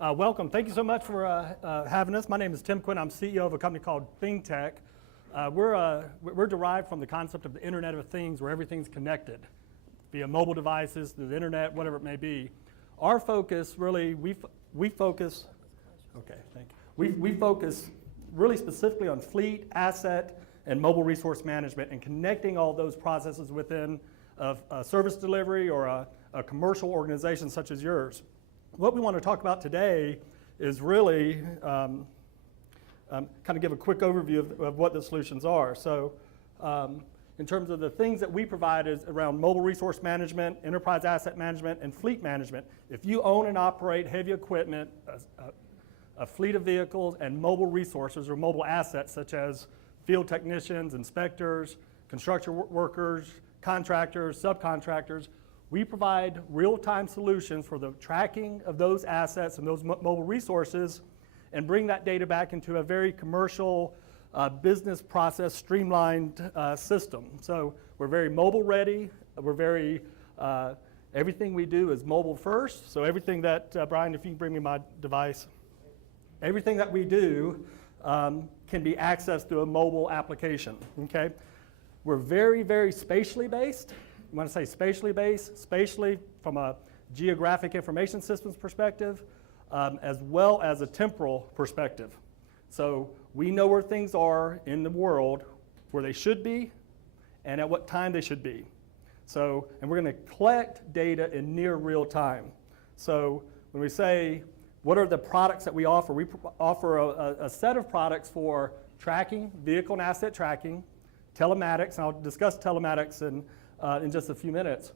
Welcome. Thank you so much for having us. My name is Tim Quinn. I'm CEO of a company called ThingTech. We're derived from the concept of the Internet of Things, where everything's connected via mobile devices, through the internet, whatever it may be. Our focus really, we focus. Okay, thank you. We focus really specifically on fleet, asset, and mobile resource management, and connecting all those processes within a service delivery or a commercial organization such as yours. What we want to talk about today is really kind of give a quick overview of what the solutions are. So in terms of the things that we provide is around mobile resource management, enterprise asset management, and fleet management. If you own and operate heavy equipment, a fleet of vehicles, and mobile resources or mobile assets such as field technicians, inspectors, construction workers, contractors, subcontractors, we provide real-time solutions for the tracking of those assets and those mobile resources and bring that data back into a very commercial business process streamlined system. So we're very mobile ready. We're very, everything we do is mobile first. So everything that, Brian, if you can bring me my device, everything that we do can be accessed through a mobile application, okay? We're very, very spatially based. When I say spatially based, spatially from a geographic information systems perspective, as well as a temporal perspective. So we know where things are in the world, where they should be, and at what time they should be. So, and we're going to collect data in near real time. So when we say, what are the products that we offer? We offer a set of products for tracking, vehicle and asset tracking, telematics, and I'll discuss telematics in just a few minutes.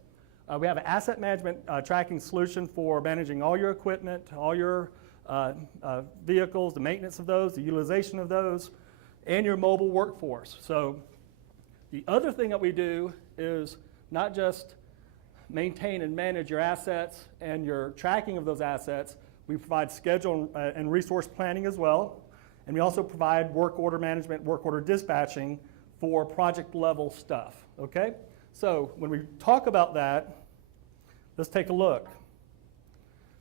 We have an asset management tracking solution for managing all your equipment, all your vehicles, the maintenance of those, the utilization of those, and your mobile workforce. So the other thing that we do is not just maintain and manage your assets and your tracking of those assets, we provide schedule and resource planning as well. And we also provide work order management, work order dispatching for project level stuff, okay? So when we talk about that, let's take a look.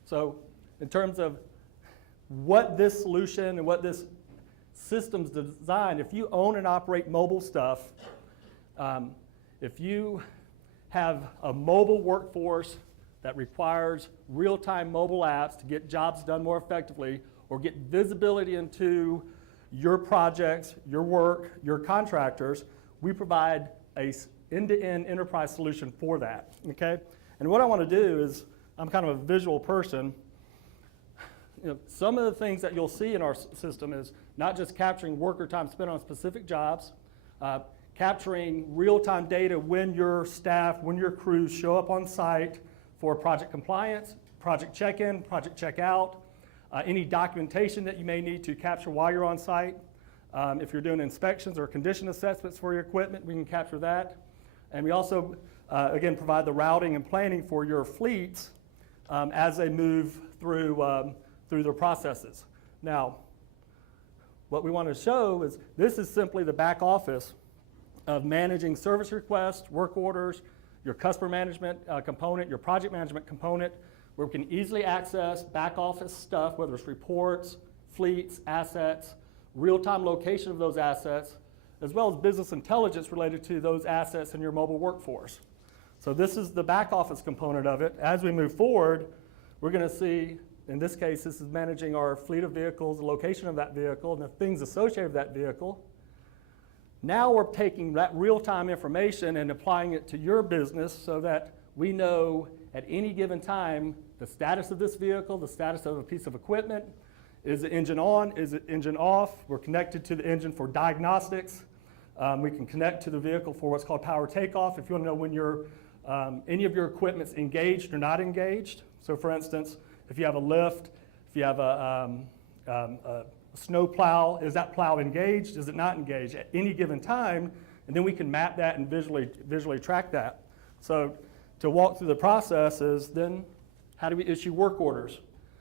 So in terms of what this solution and what this system's designed, if you own and operate mobile stuff, if you have a mobile workforce that requires real-time mobile apps to get jobs done more effectively or get visibility into your projects, your work, your contractors, we provide a end-to-end enterprise solution for that, okay? And what I want to do is, I'm kind of a visual person. You know, some of the things that you'll see in our system is not just capturing worker time spent on specific jobs, capturing real-time data when your staff, when your crews show up on site for project compliance, project check-in, project check-out, any documentation that you may need to capture while you're on site. If you're doing inspections or condition assessments for your equipment, we can capture that. And we also, again, provide the routing and planning for your fleets as they move through their processes. Now, what we want to show is this is simply the back office of managing service requests, work orders, your customer management component, your project management component, where we can easily access back office stuff, whether it's reports, fleets, assets, real-time location of those assets, as well as business intelligence related to those assets in your mobile workforce. So this is the back office component of it. As we move forward, we're going to see, in this case, this is managing our fleet of vehicles, the location of that vehicle, and the things associated with that vehicle. Now we're taking that real-time information and applying it to your business so that we know at any given time the status of this vehicle, the status of a piece of equipment. Is the engine on? Is the engine off? We're connected to the engine for diagnostics. We can connect to the vehicle for what's called power takeoff if you want to know when any of your equipment's engaged or not engaged. So for instance, if you have a lift, if you have a snow plow, is that plow engaged? Is it not engaged at any given time? And then we can map that and visually track that. So to walk through the process is then how do we issue work orders?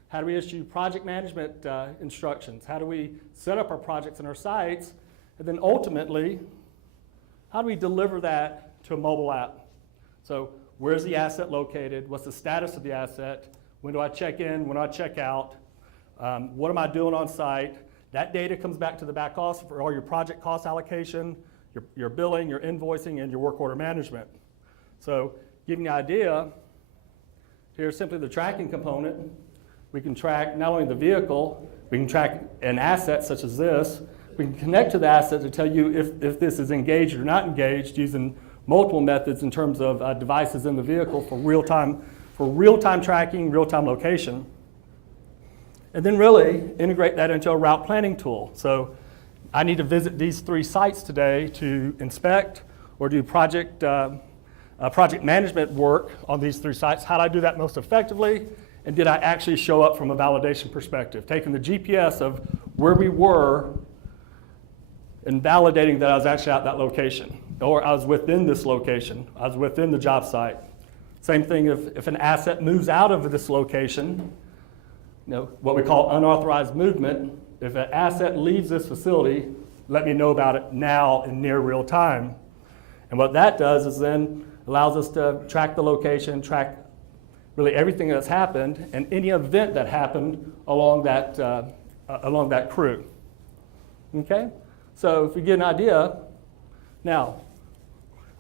How do we issue project management instructions? How do we set up our projects and our sites? And then ultimately, how do we deliver that to a mobile app? So where's the asset located? What's the status of the asset? When do I check in? When do I check out? What am I doing on site? That data comes back to the back office for all your project cost allocation, your billing, your invoicing, and your work order management. So giving you an idea, here's simply the tracking component. We can track not only the vehicle, we can track an asset such as this. We can connect to the asset to tell you if this is engaged or not engaged using multiple methods in terms of devices in the vehicle for real-time tracking, real-time location. And then really integrate that into a route planning tool. So I need to visit these 3 sites today to inspect or do project management work on these 3 sites. How did I do that most effectively? And did I actually show up from a validation perspective? Taking the GPS of where we were and validating that I was actually at that location, or I was within this location, I was within the job site. Same thing if an asset moves out of this location, what we call unauthorized movement. If an asset leaves this facility, let me know about it now in near real time. And what that does is then allows us to track the location, track really everything that's happened and any event that happened along that crew. Okay? So if you get an idea, now,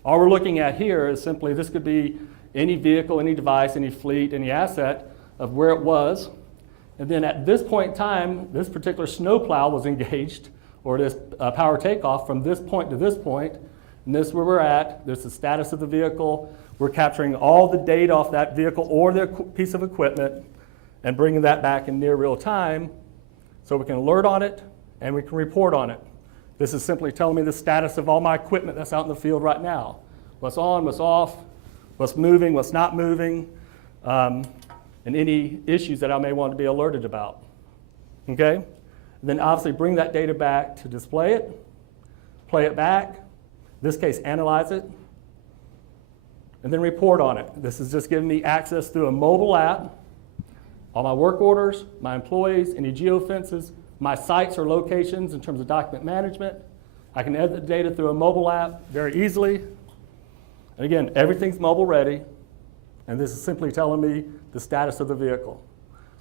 all we're looking at here is simply this could be any vehicle, any device, any fleet, any asset of where it was. And then at this point in time, this particular snowplow was engaged, or this power takeoff from this point to this point, and this is where we're at. There's the status of the vehicle. We're capturing all the data off that vehicle or the piece of equipment and bringing that back in near real time so we can alert on it and we can report on it. This is simply telling me the status of all my equipment that's out in the field right now. What's on, what's off, what's moving, what's not moving, and any issues that I may want to be alerted about. Okay? And then obviously bring that data back to display it, play it back, in this case analyze it, and then report on it. This is just giving me access through a mobile app, all my work orders, my employees, any geofences, my sites or locations in terms of document management. I can edit the data through a mobile app very easily. And again, everything's mobile ready. And this is simply telling me the status of the vehicle.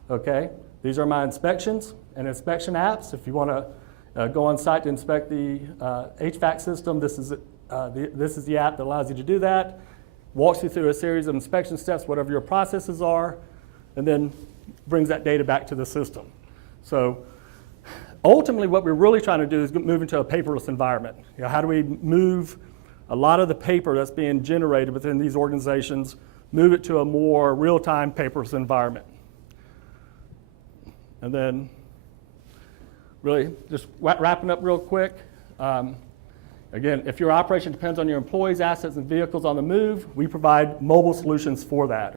Okay? These are my inspections and inspection apps. If you want to go on site to inspect the HVAC system, this is the app that allows you to do that. Walks you through a series of inspection steps, whatever your processes are, and then brings that data back to the system. So ultimately, what we're really trying to do is move into a paperless environment. How do we move a lot of the paper that's being generated within these organizations, move it to a more real-time paperless environment? And then really just wrapping up real quick. Again, if your operation depends on your employees, assets, and vehicles on the move, we provide mobile solutions for that.